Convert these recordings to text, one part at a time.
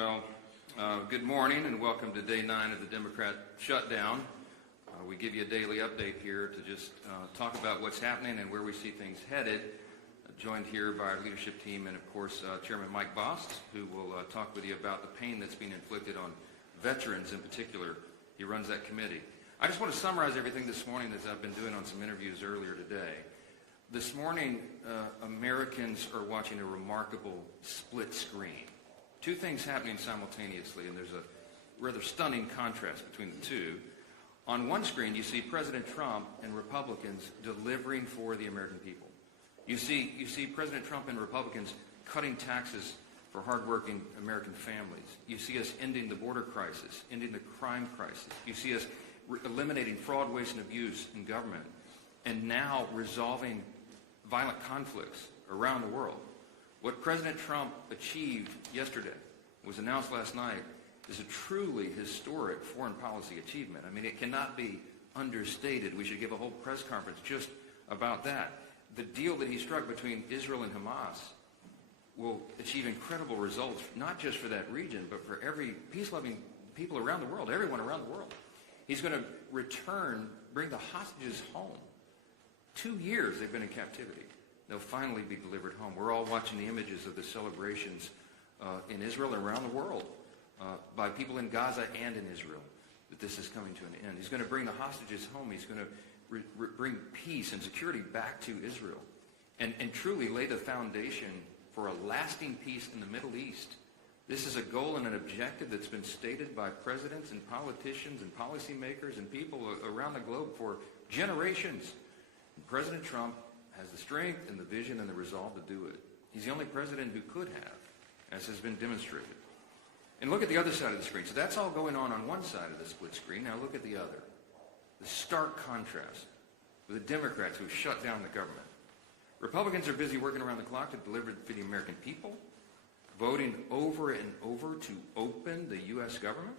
Well, good morning and welcome to day 9 of the Democrat shutdown. We give you a daily update here to just talk about what's happening and where we see things headed. Joined here by our leadership team and, of course, Chairman Mike Bost, who will talk with you about the pain that's being inflicted on veterans in particular. He runs that committee. I just want to summarize everything this morning as I've been doing on some interviews earlier today. This morning, Americans are watching a remarkable split screen. Two things happening simultaneously, and there's a rather stunning contrast between the two. On one screen, you see President Trump and Republicans delivering for the American people. You see President Trump and Republicans cutting taxes for hardworking American families. You see us ending the border crisis, ending the crime crisis. You see us eliminating fraud, waste, and abuse in government, and now resolving violent conflicts around the world. What President Trump achieved yesterday, was announced last night, is a truly historic foreign policy achievement. I mean, it cannot be understated. We should give a whole press conference just about that. The deal that he struck between Israel and Hamas will achieve incredible results, not just for that region, but for every peace-loving people around the world, everyone around the world. He's going to bring the hostages home. 2 years they've been in captivity. They'll finally be delivered home. We're all watching the images of the celebrations in Israel and around the world by people in Gaza and in Israel, that this is coming to an end. He's going to bring the hostages home. He's going to bring peace and security back to Israel and truly lay the foundation for a lasting peace in the Middle East. This is a goal and an objective that's been stated by presidents and politicians and policymakers and people around the globe for generations. And President Trump has the strength and the vision and the resolve to do it. He's the only president who could have, as has been demonstrated. And look at the other side of the screen. So that's all going on one side of the split screen. Now look at the other. The stark contrast with the Democrats who have shut down the government. Republicans are busy working around the clock to deliver for the American people, voting over and over to open the U.S. government,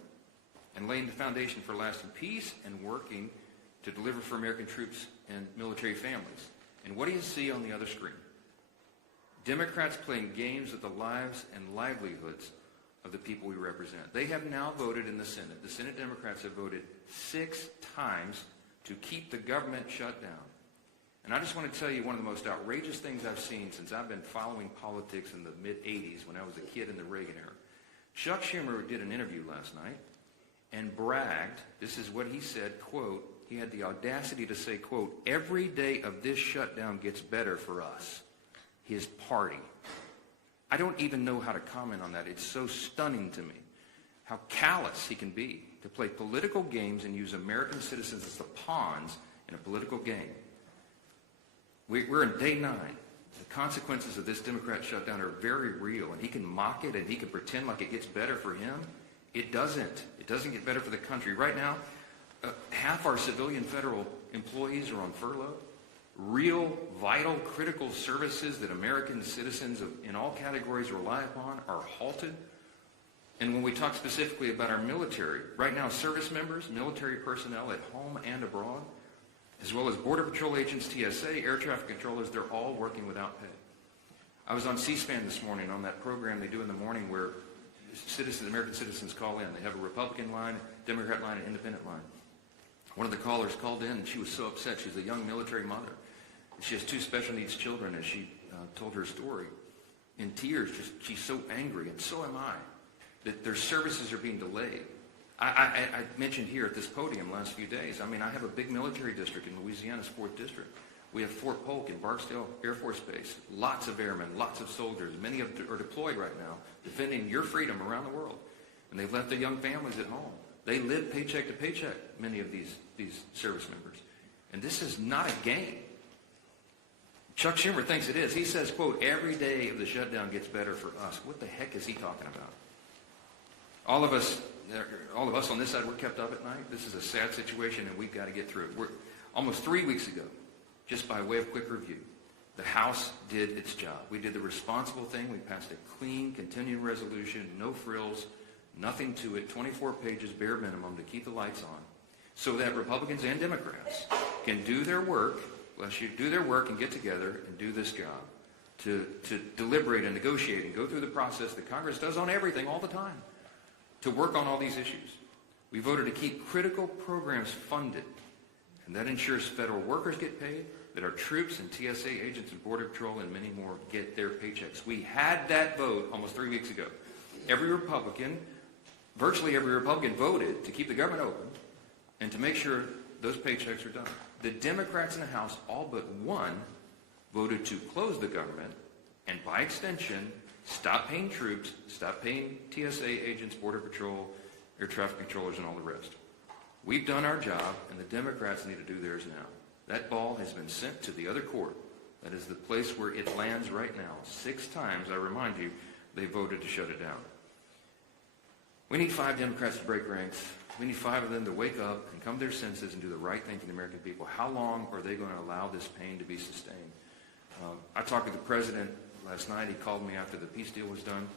and laying the foundation for lasting peace and working to deliver for American troops and military families. And what do you see on the other screen? Democrats playing games with the lives and livelihoods of the people we represent. They have now voted in the Senate. The Senate Democrats have voted 6 times to keep the government shut down. And I just want to tell you one of the most outrageous things I've seen since I've been following politics in the mid-'80s when I was a kid in the Reagan era. Chuck Schumer did an interview last night and bragged, this is what he said, quote, he had the audacity to say, quote, every day of this shutdown gets better for us, his party. I don't even know how to comment on that. It's so stunning to me how callous he can be to play political games and use American citizens as the pawns in a political game. We're in day 9. The consequences of this Democrat shutdown are very real, and he can mock it and he can pretend like it gets better for him. It doesn't. It doesn't get better for the country. Right now, half our civilian federal employees are on furlough. Real, vital, critical services that American citizens in all categories rely upon are halted. And when we talk specifically about our military, right now service members, military personnel at home and abroad, as well as Border Patrol agents, TSA, air traffic controllers, they're all working without pay. I was on C-SPAN this morning on that program they do in the morning where American citizens call in. They have a Republican line, Democrat line, and independent line. One of the callers called in, and she was so upset. She was a young military mother. She has 2 special needs children, as she told her story. In tears, she's so angry, and so am I, that their services are being delayed. I mentioned here at this podium last few days, I mean, I have a big military district in Louisiana's 4th District. We have Fort Polk in Barksdale Air Force Base. Lots of airmen, lots of soldiers. Many of them are deployed right now, defending your freedom around the world. And they've left their young families at home. They live paycheck to paycheck, many of these service members. And this is not a game. Chuck Schumer thinks it is. He says, quote, every day of the shutdown gets better for us. What the heck is he talking about? All of us on this side, we're kept up at night. This is a sad situation, and we've got to get through it. Almost 3 weeks ago, just by way of quick review, the House did its job. We did the responsible thing. We passed a clean, continuing resolution, no frills, nothing to it, 24 pages, bare minimum, to keep the lights on, so that Republicans and Democrats can do their work, and get together and do this job. to deliberate and negotiate and go through the process that Congress does on everything all the time, to work on all these issues. We voted to keep critical programs funded, and that ensures federal workers get paid, that our troops and TSA agents and Border Patrol and many more get their paychecks. We had that vote almost 3 weeks ago. Virtually every Republican voted to keep the government open and to make sure those paychecks are done. The Democrats in the House, all but one, voted to close the government and, by extension, stop paying troops, stop paying TSA agents, Border Patrol, air traffic controllers, and all the rest. We've done our job, and the Democrats need to do theirs now. That ball has been sent to the other court. That is the place where it lands right now. 6 times, I remind you, they voted to shut it down. We need 5 Democrats to break ranks. We need 5 of them to wake up and come to their senses and do the right thing for the American people. How long are they going to allow this pain to be sustained? I talked with the president last night. He called me after the peace deal was done,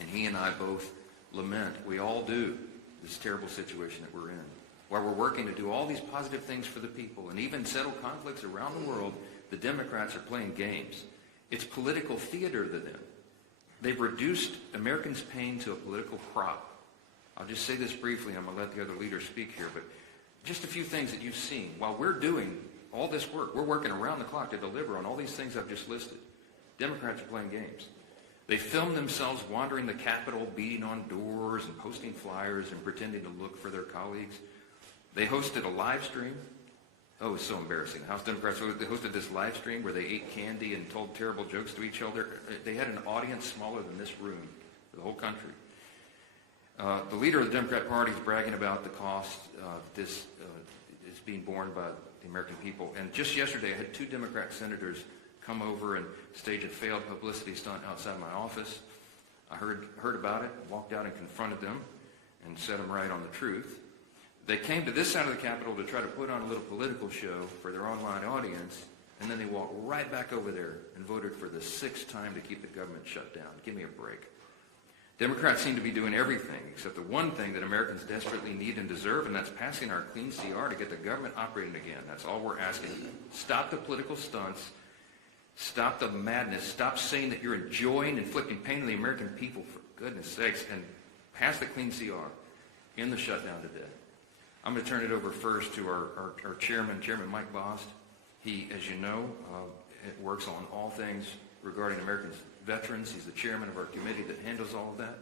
and he and I both lament, we all do, this terrible situation that we're in. While we're working to do all these positive things for the people and even settle conflicts around the world, the Democrats are playing games. It's political theater to them. They've reduced Americans' pain to a political crop. I'll just say this briefly, and I'm going to let the other leaders speak here, but just a few things that you've seen. While we're doing all this work, we're working around the clock to deliver on all these things I've just listed. Democrats are playing games. They filmed themselves wandering the Capitol, beating on doors and posting flyers and pretending to look for their colleagues. They hosted a live stream. Oh, it was so embarrassing. The House Democrats, they hosted this live stream where they ate candy and told terrible jokes to each other. They had an audience smaller than this room for the whole country. The leader of the Democrat Party is bragging about the cost this is being borne by the American people. And just yesterday, I had 2 Democrat senators come over and stage a failed publicity stunt outside my office. I heard about it, walked out and confronted them and set them right on the truth. They came to this side of the Capitol to try to put on a little political show for their online audience, and then they walked right back over there and voted for the 6th time to keep the government shut down. Give me a break. Democrats seem to be doing everything except the one thing that Americans desperately need and deserve, and that's passing our clean CR to get the government operating again. That's all we're asking. Stop the political stunts. Stop the madness. Stop saying that you're enjoying inflicting pain on the American people, for goodness sakes, and pass the clean CR in the shutdown today. I'm going to turn it over first to our chairman, Chairman Mike Bost. He, as you know, works on all things regarding American veterans. He's the chairman of our committee that handles all of that.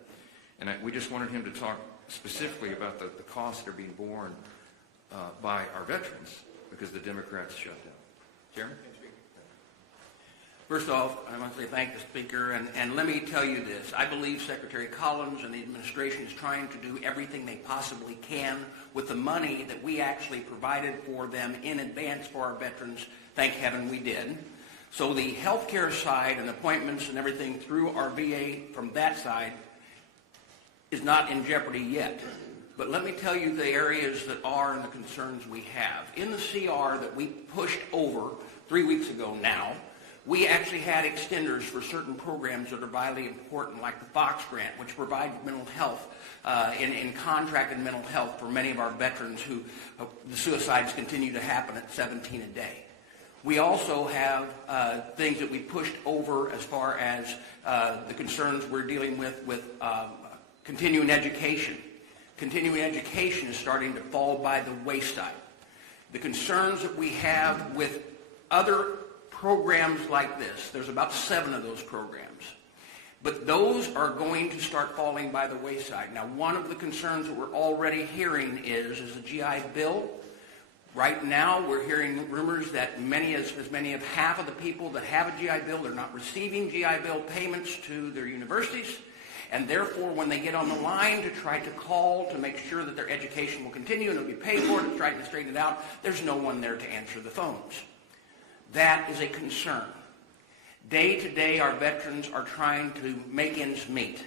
And we just wanted him to talk specifically about the costs that are being borne by our veterans because the Democrats shut down. Chairman? First off, I want to say thank the Speaker, and let me tell you this. I believe Secretary Collins and the administration is trying to do everything they possibly can with the money that we actually provided for them in advance for our veterans. Thank heaven we did. So the health care side and appointments and everything through our VA from that side is not in jeopardy yet. But let me tell you the areas that are and the concerns we have. In the CR that we pushed over 3 weeks ago now, we actually had extenders for certain programs that are vitally important, like the Fox Grant, which provides mental health, in contracted mental health for many of our veterans who the suicides continue to happen at 17 a day. We also have things that we pushed over as far as the concerns we're dealing with continuing education. Continuing education is starting to fall by the wayside. The concerns that we have with other programs like this, there's about 7 of those programs. But those are going to start falling by the wayside. Now, one of the concerns that we're already hearing is the GI Bill. Right now, we're hearing rumors that as many as half of the people that have a GI Bill, they're not receiving GI Bill payments to their universities. And therefore, when they get on the line to try to call to make sure that their education will continue and it'll be paid for and try to straighten it out, there's no one there to answer the phones. That is a concern. Day to day, our veterans are trying to make ends meet.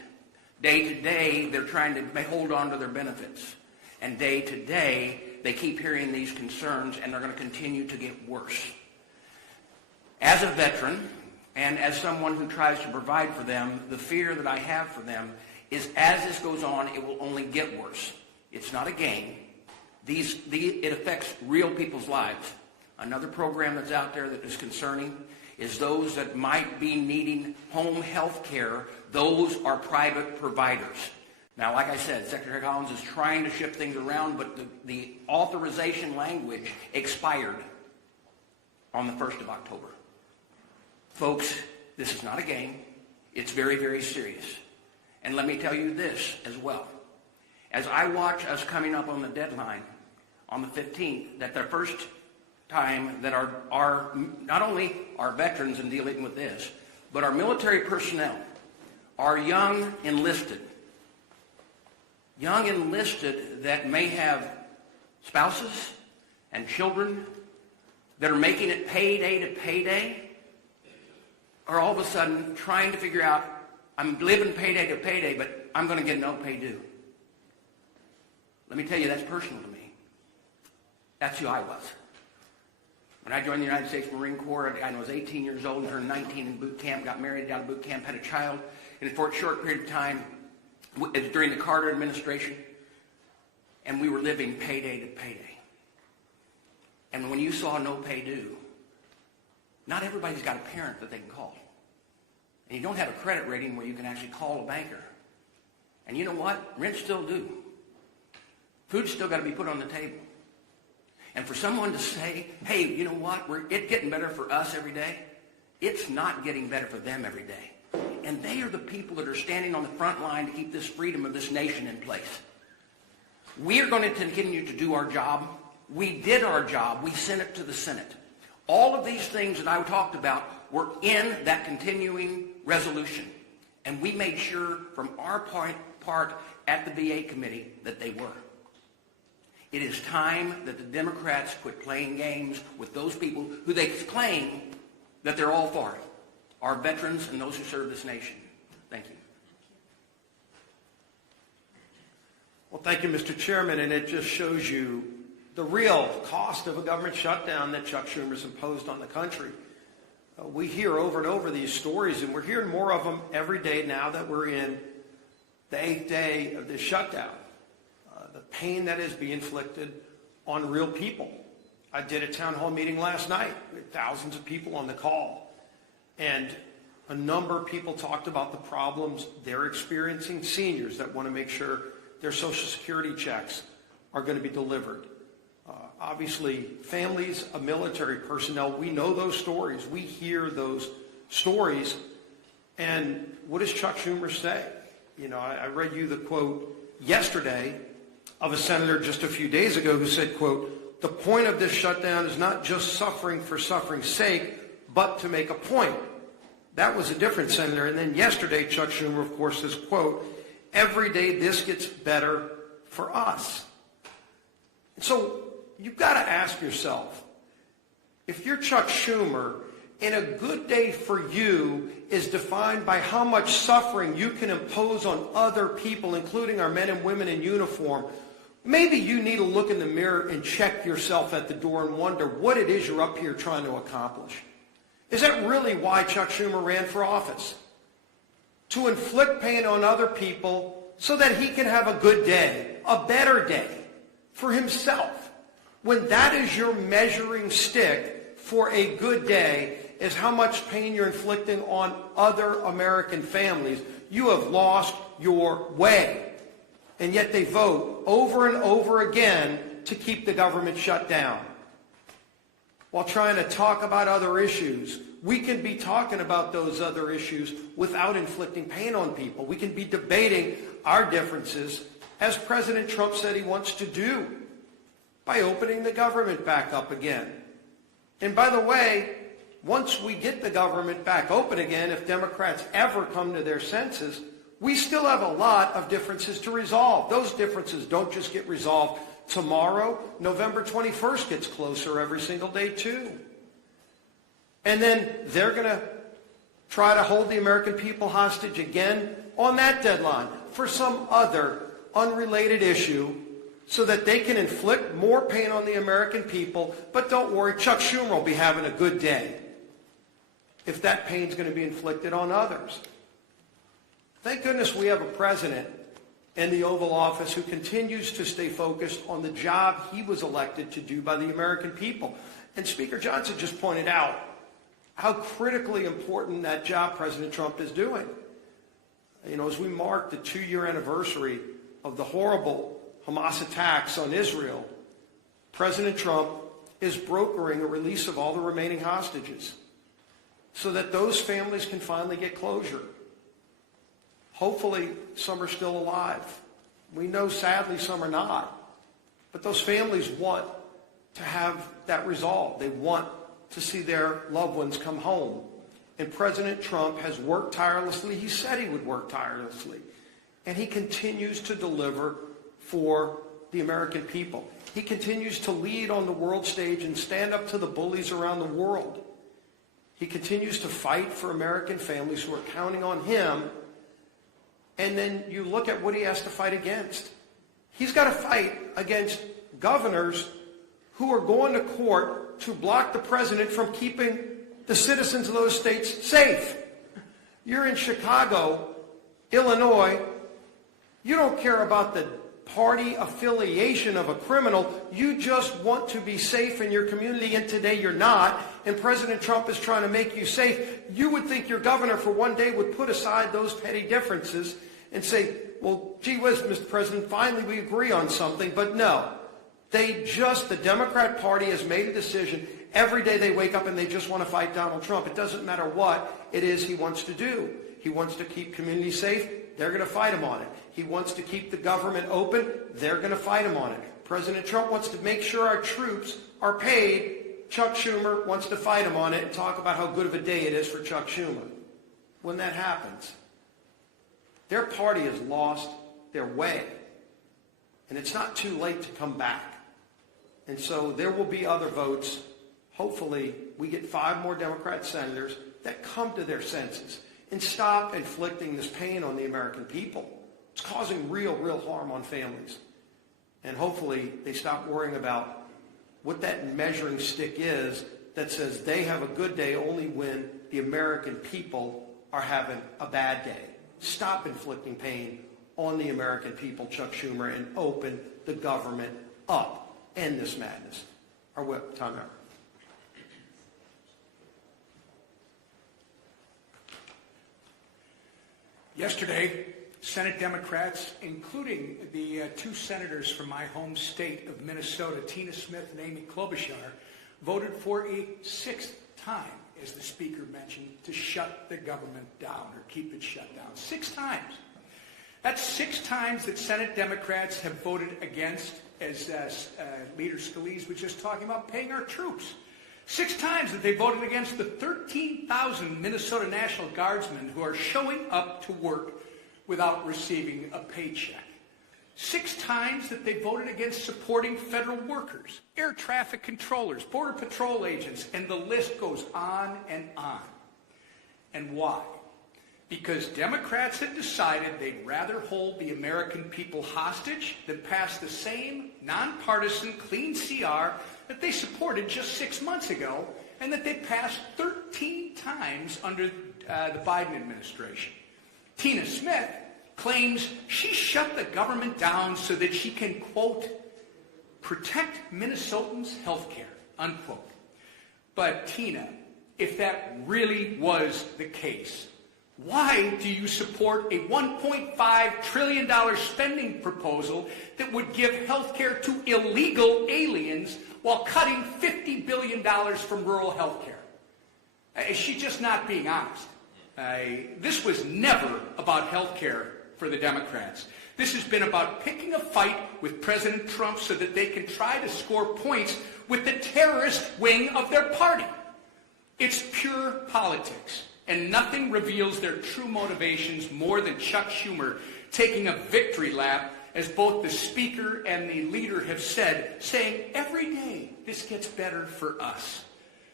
Day to day, they're trying to hold on to their benefits. And day to day, they keep hearing these concerns, and they're going to continue to get worse. As a veteran, and as someone who tries to provide for them, the fear that I have for them is as this goes on, it will only get worse. It's not a game. It affects real people's lives. Another program that's out there that is concerning is those that might be needing home health care. Those are private providers. Now, like I said, Secretary Collins is trying to shift things around, but the authorization language expired on the 1st of October. Folks, this is not a game. It's very, very serious. And let me tell you this as well. As I watch us coming up on the deadline on the 15th, that the first time that our not only our veterans in dealing with this, but our military personnel, our young enlisted that may have spouses and children that are making it payday to payday, are all of a sudden trying to figure out, I'm living payday to payday, but I'm going to get no pay due. Let me tell you, that's personal to me. That's who I was. When I joined the United States Marine Corps, I was 18 years old and turned 19 in boot camp, got married out of boot camp, had a child. And for a short period of time, it was during the Carter administration, and we were living payday to payday. And when you saw no pay due, not everybody's got a parent that they can call. And you don't have a credit rating where you can actually call a banker. And you know what? Rent's still due. Food's still got to be put on the table. And for someone to say, hey, you know what? It's getting better for us every day. It's not getting better for them every day. And they are the people that are standing on the front line to keep this freedom of this nation in place. We are going to continue to do our job. We did our job. We sent it to the Senate. All of these things that I talked about were in that continuing resolution. And we made sure from our part at the VA committee that they were. It is time that the Democrats quit playing games with those people who they claim that they're all for, our veterans and those who serve this nation. Thank you. Well, thank you, Mr. Chairman, and it just shows you the real cost of a government shutdown that Chuck Schumer's imposed on the country. We hear over and over these stories, and we're hearing more of them every day now that we're in the 8th day of this shutdown. The pain that is being inflicted on real people. I did a town hall meeting last night with thousands of people on the call, and a number of people talked about the problems they're experiencing, seniors that want to make sure their Social Security checks are going to be delivered. Obviously, families of military personnel, we know those stories. We hear those stories. And what does Chuck Schumer say? You know, I read you the quote yesterday of a senator just a few days ago who said, quote, "The point of this shutdown is not just suffering for suffering's sake, but to make a point." That was a different senator. And then yesterday, Chuck Schumer, of course, says, quote, "Every day this gets better for us." And so you've got to ask yourself, if you're Chuck Schumer, and a good day for you is defined by how much suffering you can impose on other people, including our men and women in uniform, maybe you need to look in the mirror and check yourself at the door and wonder what it is you're up here trying to accomplish. Is that really why Chuck Schumer ran for office? To inflict pain on other people so that he can have a good day, a better day for himself. When that is your measuring stick for a good day, is how much pain you're inflicting on other American families, you have lost your way. And yet they vote over and over again to keep the government shut down. While trying to talk about other issues, we can be talking about those other issues without inflicting pain on people. We can be debating our differences, as President Trump said he wants to do, by opening the government back up again. And by the way, once we get the government back open again, if Democrats ever come to their senses, we still have a lot of differences to resolve. Those differences don't just get resolved tomorrow. November 21st gets closer every single day, too. And then they're going to try to hold the American people hostage again on that deadline for some other unrelated issue, so that they can inflict more pain on the American people. But don't worry, Chuck Schumer will be having a good day if that pain's going to be inflicted on others. Thank goodness we have a president in the Oval Office who continues to stay focused on the job he was elected to do by the American people. And Speaker Johnson just pointed out, how critically important that job President Trump is doing. You know, as we mark the 2-year anniversary of the horrible Hamas attacks on Israel, President Trump is brokering a release of all the remaining hostages so that those families can finally get closure. Hopefully, some are still alive. We know, sadly, some are not. But those families want to have that resolved. They want to see their loved ones come home. And President Trump has worked tirelessly. He said he would work tirelessly. And he continues to deliver for the American people. He continues to lead on the world stage and stand up to the bullies around the world. He continues to fight for American families who are counting on him. And then you look at what he has to fight against. He's got to fight against governors who are going to court to block the president from keeping the citizens of those states safe. You're in Chicago, Illinois. You don't care about the party affiliation of a criminal. You just want to be safe in your community, and today you're not. And President Trump is trying to make you safe. You would think your governor for one day would put aside those petty differences and say, well, gee whiz, Mr. President, finally we agree on something. But no, the Democrat Party has made a decision. Every day they wake up and they just want to fight Donald Trump. It doesn't matter what it is he wants to do. He wants to keep communities safe. They're going to fight him on it. He wants to keep the government open. They're going to fight him on it. President Trump wants to make sure our troops are paid. Chuck Schumer wants to fight him on it and talk about how good of a day it is for Chuck Schumer. When that happens, their party has lost their way. And it's not too late to come back. And so there will be other votes. Hopefully, we get 5 more Democrat senators that come to their senses and stop inflicting this pain on the American people. It's causing real harm on families. And hopefully, they stop worrying about what that measuring stick is that says they have a good day only when the American people are having a bad day. Stop inflicting pain on the American people, Chuck Schumer, and open the government up. End this madness. Our whip, time out. Yesterday, Senate Democrats, including the 2 senators from my home state of Minnesota, Tina Smith and Amy Klobuchar, voted for a 6th time, as the Speaker mentioned, to shut the government down or keep it shut down. 6 times. That's 6 times that Senate Democrats have voted against, as Leader Scalise was just talking about, paying our troops. 6 times that they voted against the 13,000 Minnesota National Guardsmen who are showing up to work without receiving a paycheck. 6 times that they voted against supporting federal workers, air traffic controllers, border patrol agents, and the list goes on and on. And why? Because Democrats had decided they'd rather hold the American people hostage than pass the same nonpartisan clean CR that they supported just 6 months ago and that they passed 13 times under the Biden administration. Tina Smith claims she shut the government down so that she can, quote, protect Minnesotans' health care, unquote. But Tina, if that really was the case, why do you support a $1.5 trillion spending proposal that would give health care to illegal aliens while cutting $50 billion from rural health care? Is she just not being honest? This was never about health care for the Democrats. This has been about picking a fight with President Trump so that they can try to score points with the terrorist wing of their party. It's pure politics. And nothing reveals their true motivations more than Chuck Schumer taking a victory lap, as both the Speaker and the Leader have said, saying every day this gets better for us.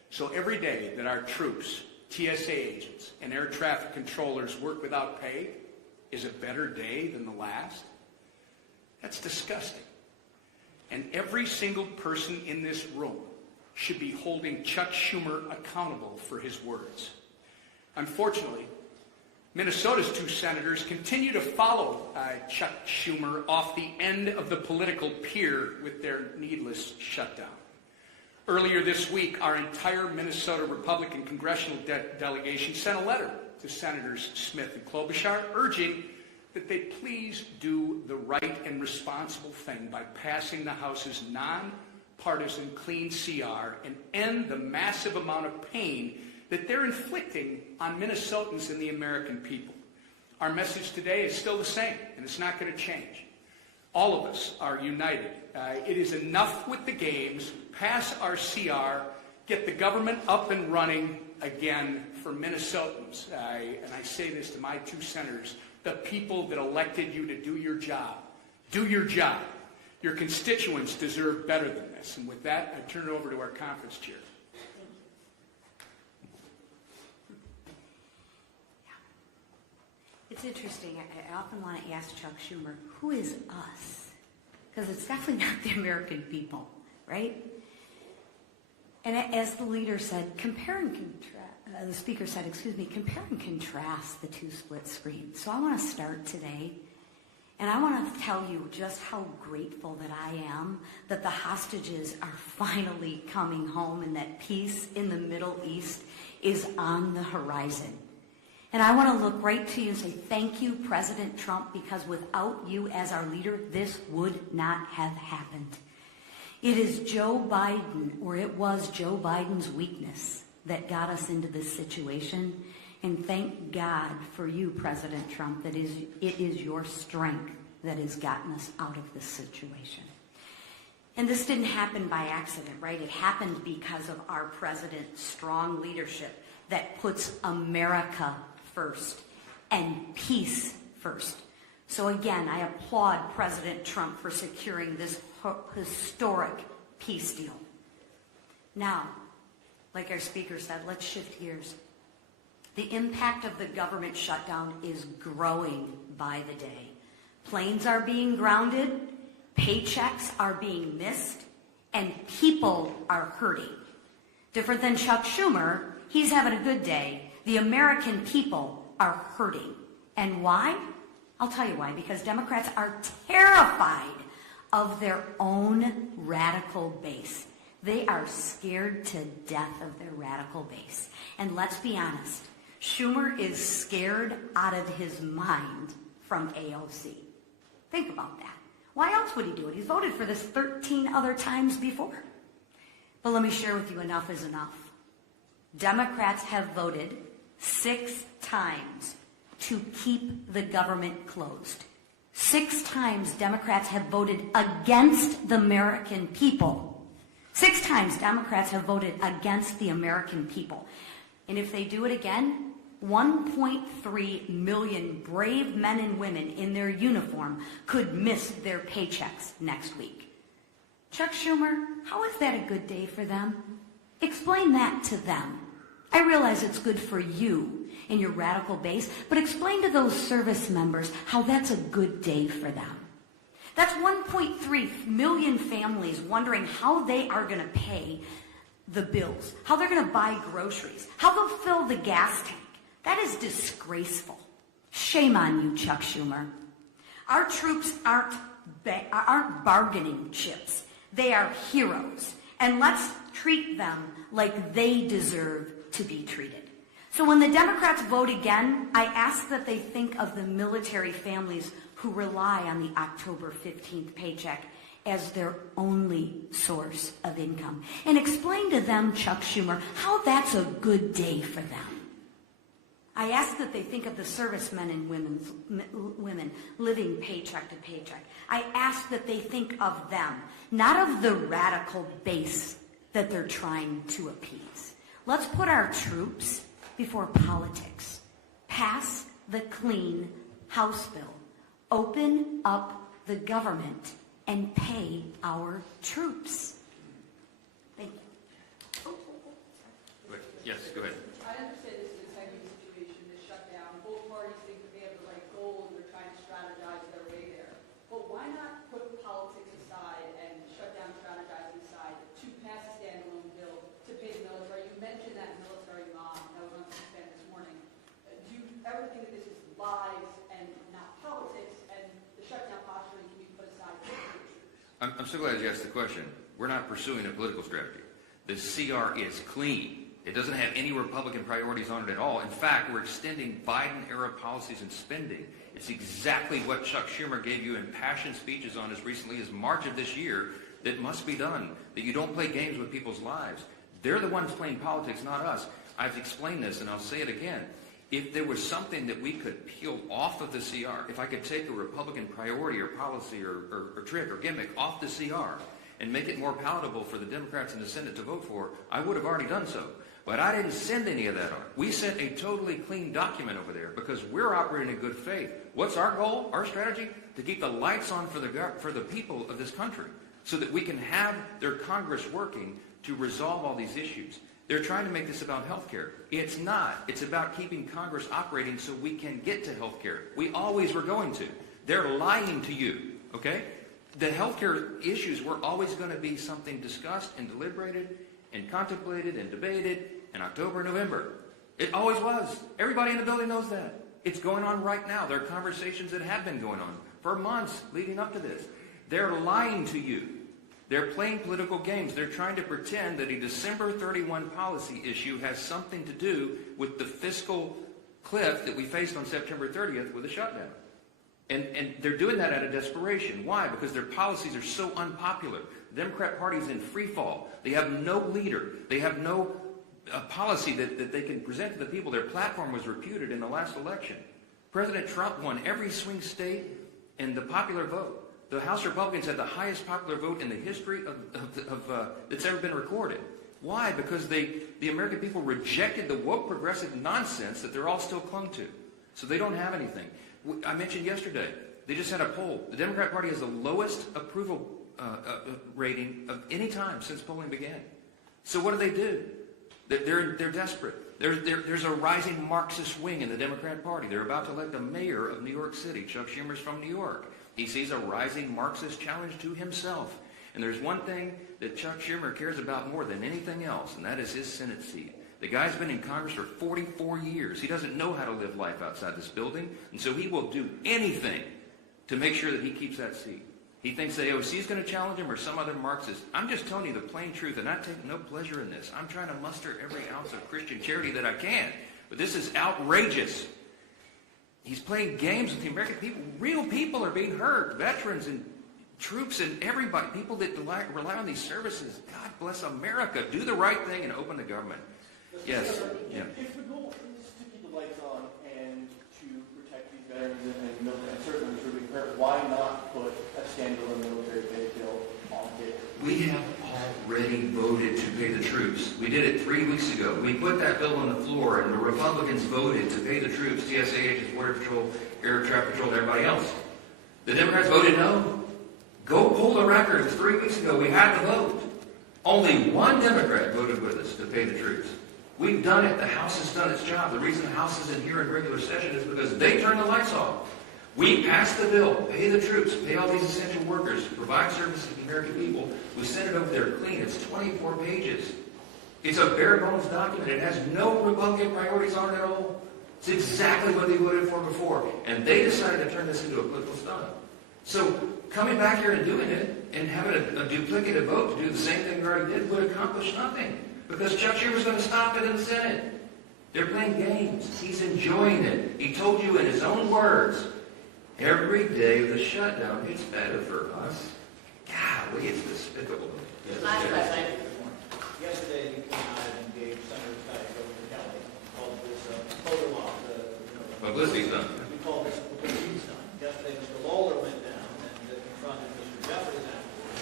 So every day that our troops, TSA agents, and air traffic controllers work without pay is a better day than the last. That's disgusting. And every single person in this room should be holding Chuck Schumer accountable for his words. Unfortunately, Minnesota's 2 senators continue to follow Chuck Schumer off the end of the political pier with their needless shutdown. Earlier this week, our entire Minnesota Republican congressional delegation sent a letter to Senators Smith and Klobuchar urging that they please do the right and responsible thing by passing the House's nonpartisan clean CR and end the massive amount of pain that they're inflicting on Minnesotans and the American people. Our message today is still the same, and it's not going to change. All of us are united. It is enough with the games. Pass our CR. Get the government up and running again for Minnesotans. And I say this to my two senators, the people that elected you to do your job. Do your job. Your constituents deserve better than this. And with that, I turn it over to our conference chair. It's interesting. I often want to ask Chuck Schumer, who is us? Because it's definitely not the American people, right? And as the leader said, the speaker said, compare and contrast the two split screens. So I want to start today, and I want to tell you just how grateful that I am that the hostages are finally coming home and that peace in the Middle East is on the horizon. And I want to look right to you and say, thank you, President Trump, because without you as our leader, this would not have happened. It is Joe Biden, or it was Joe Biden's weakness that got us into this situation. And thank God for you, President Trump, that it is your strength that has gotten us out of this situation. And this didn't happen by accident, right? It happened because of our president's strong leadership that puts America first and peace first. So again, I applaud President Trump for securing this historic peace deal. Now, like our speaker said, let's shift gears. The impact of the government shutdown is growing by the day. Planes are being grounded, paychecks are being missed, and people are hurting. Different than Chuck Schumer, he's having a good day. The American people are hurting. And why? I'll tell you why. Because Democrats are terrified of their own radical base. They are scared to death of their radical base. And let's be honest, Schumer is scared out of his mind from AOC. Think about that. Why else would he do it? He's voted for this 13 other times before. But let me share with you, enough is enough. Democrats have voted 6 times to keep the government closed. 6 times Democrats have voted against the American people. 6 times Democrats have voted against the American people. And if they do it again, 1.3 million brave men and women in their uniform could miss their paychecks next week. Chuck Schumer, how is that a good day for them? Explain that to them. I realize it's good for you and your radical base, but explain to those service members how that's a good day for them. That's 1.3 million families wondering how they are going to pay the bills, how they're going to buy groceries, how they'll fill the gas tank. That is disgraceful. Shame on you, Chuck Schumer. Our troops aren't bargaining chips. They are heroes. And let's treat them like they deserve to be treated. So when the Democrats vote again, I ask that they think of the military families who rely on the October 15th paycheck as their only source of income. And explain to them, Chuck Schumer, how that's a good day for them. I ask that they think of the servicemen and women living paycheck to paycheck. I ask that they think of them, not of the radical base that they're trying to appease. Let's put our troops before politics. Pass the clean House bill. Open up the government and pay our troops. Thank you. Yes, go ahead. I understand this is a heavy situation, this shutdown. Both parties think that they have the right goals and they're trying to strategize their way there. But why not put politics aside and shutdown strategizing aside to pass a standalone bill to pay the military? You mentioned that military mom that was on C-SPAN this morning. Do you ever think that this is lies and not politics, and the shutdown posture can be put aside? I'm so glad you asked the question. We're not pursuing a political strategy. The CR is clean. It doesn't have any Republican priorities on it at all. In fact, we're extending Biden-era policies and spending. It's exactly what Chuck Schumer gave you impassioned speeches on as recently as March of this year that must be done, that you don't play games with people's lives. They're the ones playing politics, not us. I've explained this, and I'll say it again. If there was something that we could peel off of the CR, if I could take a Republican priority or policy or trick or gimmick off the CR and make it more palatable for the Democrats in the Senate to vote for, I would have already done so. But I didn't send any of that on. We sent a totally clean document over there because we're operating in good faith. What's our goal, our strategy? To keep the lights on for the people of this country so that we can have their Congress working to resolve all these issues. They're trying to make this about health care. It's not. It's about keeping Congress operating so we can get to health care. We always were going to. They're lying to you, okay? The health care issues were always going to be something discussed and deliberated and contemplated and debated in October, November. It always was. Everybody in the building knows that. It's going on right now. There are conversations that have been going on for months leading up to this. They're lying to you. They're playing political games. They're trying to pretend that a December 31 policy issue has something to do with the fiscal cliff that we faced on September 30th with a shutdown. And they're doing that out of desperation. Why? Because their policies are so unpopular. The Democrat Party is in free fall. They have no leader. They have no policy that they can present to the people. Their platform was reputed in the last election. President Trump won every swing state in the popular vote. The House Republicans had the highest popular vote in the history that's ever been recorded. Why? Because the American people rejected the woke progressive nonsense that they're all still clung to. So they don't have anything. I mentioned yesterday, they just had a poll. The Democrat Party has the lowest approval rating of any time since polling began. So what do? They're desperate. There's a rising Marxist wing in the Democrat Party. They're about to elect a mayor of New York City. Chuck Schumer's from New York. He sees a rising Marxist challenge to himself. And there's one thing that Chuck Schumer cares about more than anything else, and that is his Senate seat. The guy's been in Congress for 44 years. He doesn't know how to live life outside this building, and so he will do anything to make sure that he keeps that seat. He thinks the AOC is going to challenge him or some other Marxist. I'm just telling you the plain truth, and I take no pleasure in this. I'm trying to muster every ounce of Christian charity that I can, but this is outrageous. He's playing games with the American people. Real people are being hurt, veterans and troops and everybody, people that rely on these services. God bless America. Do the right thing and open the government. Yes. Yeah. If the goal is to keep the lights on and to protect these veterans and certainly troops, why not put a standalone military pay bill on the table? We have already voted to pay the troops. We did it 3 weeks ago. We put that bill on the floor, and the Republicans voted to pay the troops, TSA agents, Border Patrol, Air Traffic Patrol, and everybody else. The Democrats voted no. Go pull the records. 3 weeks ago, we had the vote. Only one Democrat voted with us to pay the troops. We've done it. The House has done its job. The reason the House isn't here in regular session is because they turned the lights off. We passed the bill, pay the troops, pay all these essential workers, provide services to the American people. We sent it over there clean. It's 24 pages. It's a bare bones document. It has no Republican priorities on it at all. It's exactly what they voted for before. And they decided to turn this into a political stunt. So coming back here and doing it and having a duplicative vote to do the same thing we already did would accomplish nothing. Because Chuck Schumer's going to stop it in the Senate. They're playing games. He's enjoying it. He told you in his own words, every day of the shutdown, it's better for us. Golly, it's despicable. Yes. Last question. Yesterday, you came out and gave Senator Kelly called this photo op. Publicity stunt. We called this publicity stunt. Yesterday, Mr. Lawler went down and confronted Mr. Jeffries afterwards.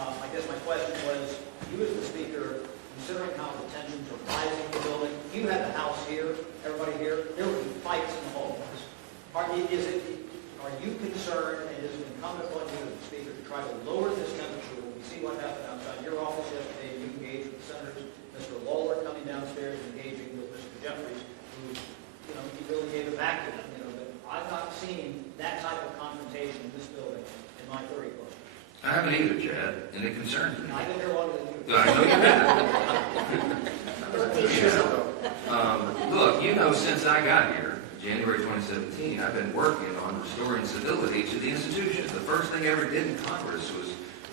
I guess my question was, you as the Speaker, considering how the tensions are rising in the building, you had the House here, everybody here, there would be fights in the hallways. Are you concerned, and is it incumbent upon you as the Speaker to try to lower this temperature? We see what happened outside your office yesterday. You engaged with Senators. Mr. Lawler coming downstairs engaging with Mr. Jeffries, who, he really gave it back to them. But I've not seen that type of confrontation in this building in my 30 years. I haven't either, Chad, and it concerns me. I've been here longer than you. I know you have. Look, since I got here, January 2017, I've been working on restoring civility to the institution. The first thing I ever did in Congress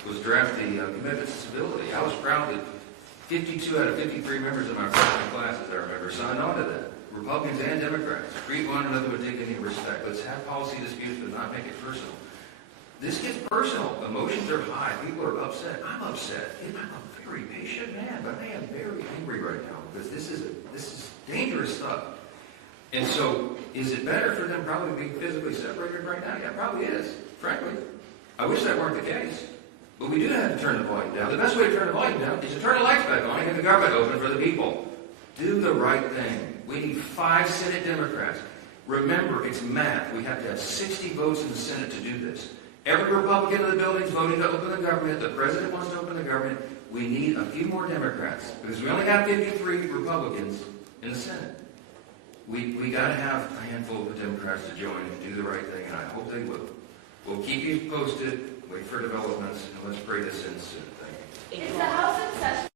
was draft the commitment to civility. I was proud that 52 out of 53 members of my freshman class, as I remember, signed on to that. Republicans and Democrats. Treat one another with dignity and respect. Let's have policy disputes, but not make it personal. This gets personal. Emotions are high. People are upset. I'm upset. I'm a very patient man, but I am very angry right now because this is dangerous stuff. And so, is it better for them probably being physically separated right now? Yeah, it probably is, frankly. I wish that weren't the case. But we do have to turn the volume down. The best way to turn the volume down is to turn the lights back on and get the government open for the people. Do the right thing. We need 5 Senate Democrats. Remember, it's math. We have to have 60 votes in the Senate to do this. Every Republican in the building is voting to open the government. The president wants to open the government. We need a few more Democrats because we only have 53 Republicans in the Senate. We got to have a handful of Democrats to join and do the right thing, and I hope they will. We'll keep you posted, wait for developments, and let's pray this in soon. Thank you. Is the House in session?